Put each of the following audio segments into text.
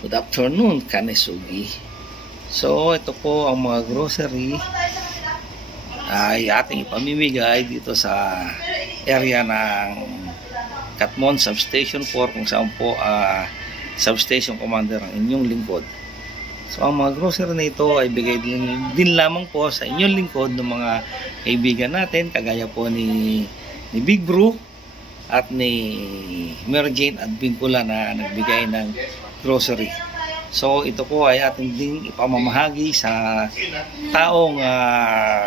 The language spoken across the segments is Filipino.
Good afternoon, Kanesugi. So, ito po ang mga grocery ay ating ipamimigay dito sa area ng Katmon Substation 4 kung saan po Substation Commander ang inyong lingkod. So, ang mga grocery na ito ay bigay din lamang po sa inyong lingkod ng mga kaibigan natin, kagaya po ni Big Bro at ni Mary Jane at Vincula na nagbigay ng grocery. So ito po ay ating ding ipamamahagi sa taong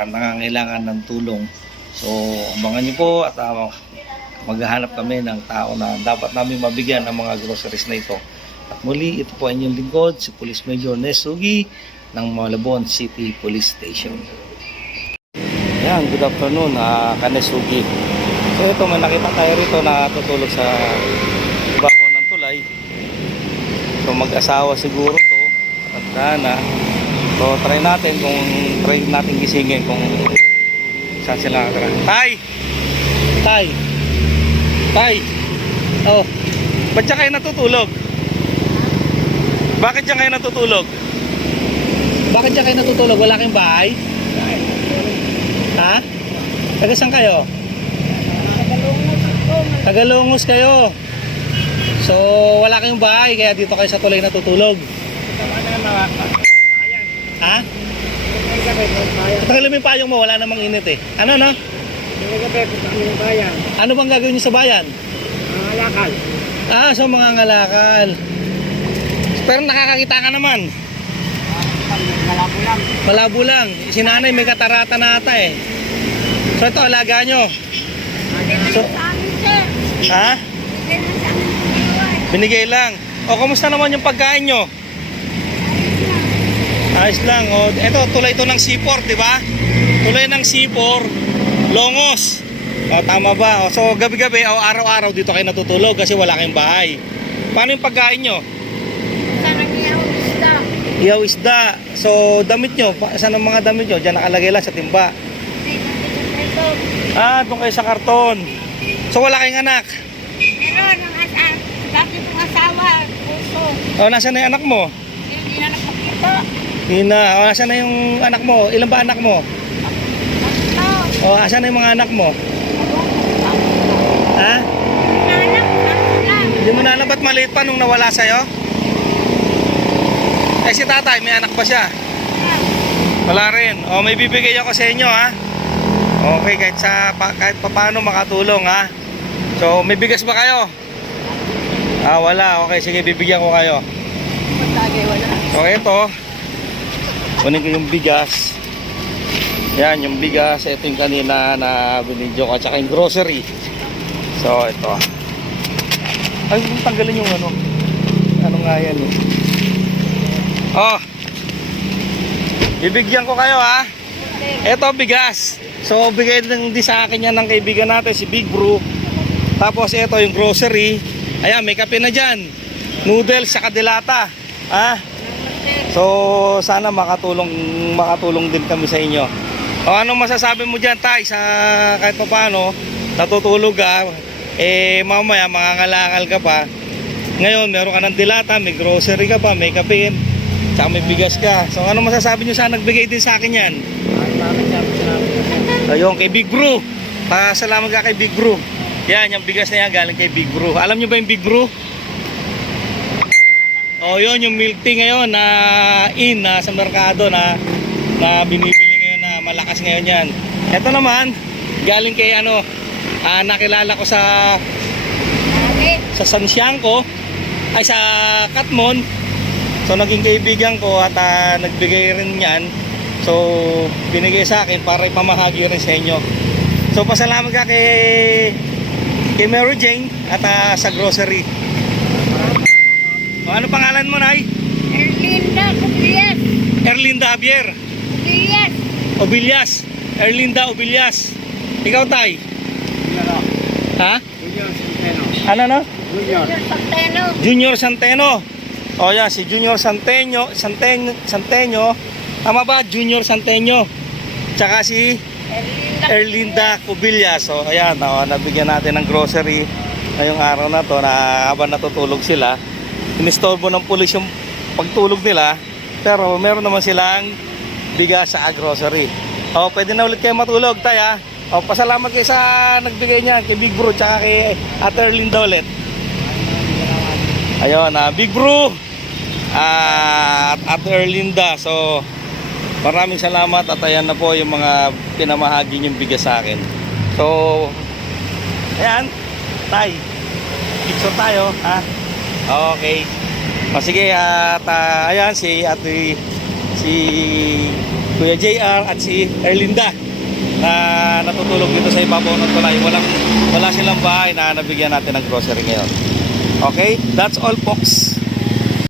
nangangailangan ng tulong. So abangan niyo po at maghahanap kami ng tao na dapat namin mabigyan ng mga groceries na ito. At muli, ito po ay inyong lingkod, si Police Major Nesugi ng Malabon City Police Station. Yan, good afternoon, Kanesugi. So ito, may nakita tayo rito na tutulog sa ibabaw ng tulay. So mag-asawa siguro to at na. So try natin gisingin kung saan sila nakatira. Tay! Oh, ba't siya kayo natutulog? Bakit siya kayo natutulog? Wala kayong bahay? Ha? Taga saan kayo? Tagalungos kayo. So wala kayong bahay kaya dito kayo sa tulay natutulog. Ha? Tagalungin yung payong mo, wala namang init eh. Ano no? Ano bang gagawin niyo sa bayan? Mga ngalakal. So mga ngalakal. Pero nakakakita ka naman. Malabo lang. Si nanay may katarata na ata eh. So ito, alaga nyo. So, ha? Binigay lang. O, kumusta naman yung pagkain nyo? Ayos lang. O, ito, tulay ito ng C4, di ba? Tulay ng C4, Longos. Tama ba? O, so, gabi-gabi o araw-araw dito kayo natutulog kasi wala kayong bahay. Paano yung pagkain nyo? Ihaw isda. So, damit nyo. Saan ang mga damit nyo? Diyan nakalagay lang sa timba. Doon kayo sa karton. So, wala kayong anak? Meron, dati kong asawa, puso. Nasaan na yung anak mo? Hindi na nakakita. Hindi na. Nasaan na yung anak mo? Ilan ba anak mo? Nasaan na yung mga anak mo? Ha? Hindi mo na alam, ba't maliit pa nung nawala sa'yo? Si tatay, may anak ba siya? Wala rin. May bibigay ako sa inyo, ha? Okay, kahit paano makatulong, ha? So, may bigas ba kayo? Wala. Okay, sige, bibigyan ko kayo. So, ito. Kunin ko yung bigas. Yan, yung bigas. Ito yung kanina na binidyo ko. At saka yung grocery. So, ito. Ay, tanggalin yung ano. Ano nga yan, eh. Bibigyan ko kayo, ha? Ito, bigas. So, bigay din sa akin yan ng kaibigan natin, si Big Bro. Tapos, ito yung grocery. Ayan, may kape na dyan. Noodles, saka dilata. Ha? So, sana makatulong din kami sa inyo. Anong masasabi mo dyan, Tay? Kahit pa paano, natutulog ka. Mamaya, mangangalakal ka pa. Ngayon, meron ka ng dilata, may grocery ka pa, may kape, saka may bigas ka. So, ano masasabi nyo sa nagbigay din sa akin yan? Ayun, kay Big Bro. Salamat ka kay Big Bro. Yan, yung bigas na yan galing kay Big Bro. Alam nyo ba yung Big Bro? Yun, yung milk tea ngayon na sa merkado na binibili ngayon na malakas ngayon yan. Ito naman, galing kay nakilala ko sa San Siangco, ay sa Katmon. So naging kaibigan ko at nagbigay rin yan. So binigay sa akin para ipamahagi rin sa inyo. So pasalamat ka kay Mary Jane at sa grocery. Ano pangalan mo, Nay? Erlinda Obillas. Erlinda Javier Obillas. Erlinda Obillas. Ikaw, Tay? Ha? Junior Santeno. Ano? Junior Santeno. Yan, si Junior Santeno. Tama ba? Junior Santeno. Tsaka si Erlinda Cubillas. So, ayan, nabigyan natin ng grocery ngayong araw na to na habang natutulog sila. inistorbo ng pulis yung pagtulog nila. Pero meron naman silang bigas sa grocery. O, pwede na ulit kayo matulog, tay, ha? O, pasalamat kayo sa nagbigay niya, kay Big Bro, tsaka kay Ate Erlinda ulit. Ayun, Big Bro, at Ate Erlinda. So, maraming salamat at ayan na po yung mga pinamahagi niyong bigas sa akin. So, ayan, tay, picture tayo, ha? Okay. O, sige, at ayan, si Kuya JR at si Erlinda na natutulog dito sa ibabaw ng tulay. Wala silang bahay na nabigyan natin ng grocery ngayon. Okay, that's all folks.